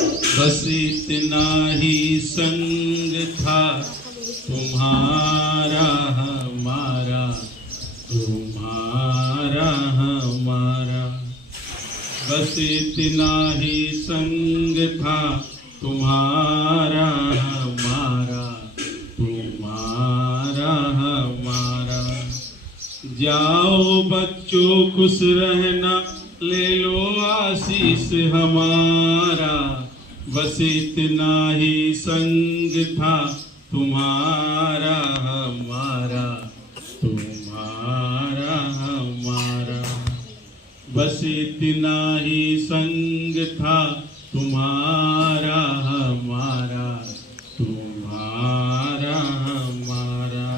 बस इतना ही संग था तुम्हारा हमारा, तुम्हारा हमारा। बस इतना ही संग था तुम्हारा हमारा, तुम्हारा हमारा। जाओ बच्चों खुश रहना, ले लो आशीष हमारा। बस इतना ही संग था तुम्हारा हमारा, तुम्हारा हमारा। बस इतना ही संग था तुम्हारा हमारा, तुम्हारा हमारा।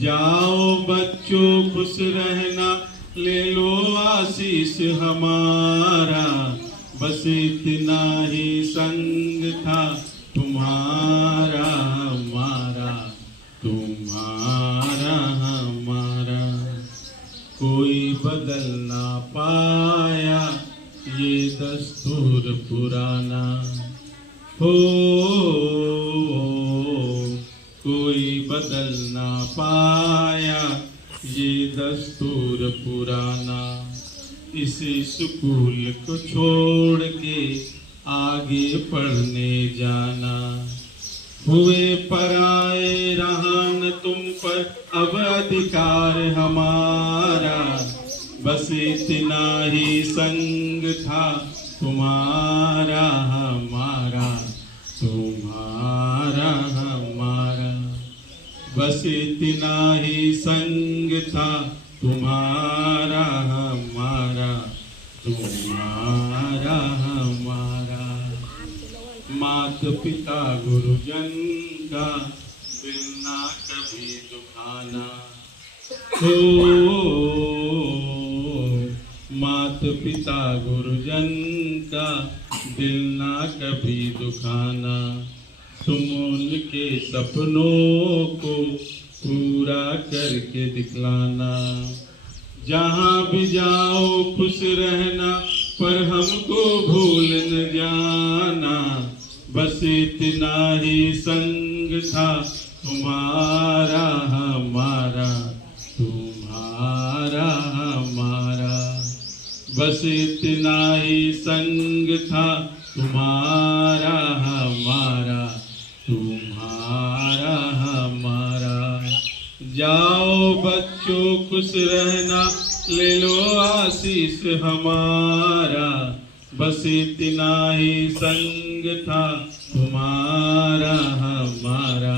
जाओ बच्चों खुश रहना, ले लो आशीष हमारा। बस इतना ही संग था तुम्हारा हमारा, तुम्हारा हमारा। कोई बदल ना पाया ये दस्तूर पुराना हो, कोई बदल ना पाया ये दस्तूर पुराना। इसी स्कूल को छोड़ के आगे पढ़ने जाना। हुए पराए रहा न तुम पर अब अधिकार हमारा। बस इतना ही संग था तुम्हारा हमारा, तुम्हारा हमारा। बस इतना ही संग था तुम्हारा हमारा, तुम्हारा हमारा। मात पिता गुरुजन का दिल ना कभी दुखाना हो, मात पिता गुरुजन का दिल ना कभी दुखाना। तुम उनके सपनों को पूरा करके दिखलाना। जहाँ भी जाओ खुश रहना, पर हमको भूल न जाना। बस इतना ही संग था तुम्हारा हमारा, तुम्हारा हमारा। बस इतना ही संग था तुम्हारा हमारा, तुम्हारा हमारा। जाओ बच्चों खुश रहना, ले लो आशीष हमारा। बस इतना ही संग था तुम्हारा हमारा,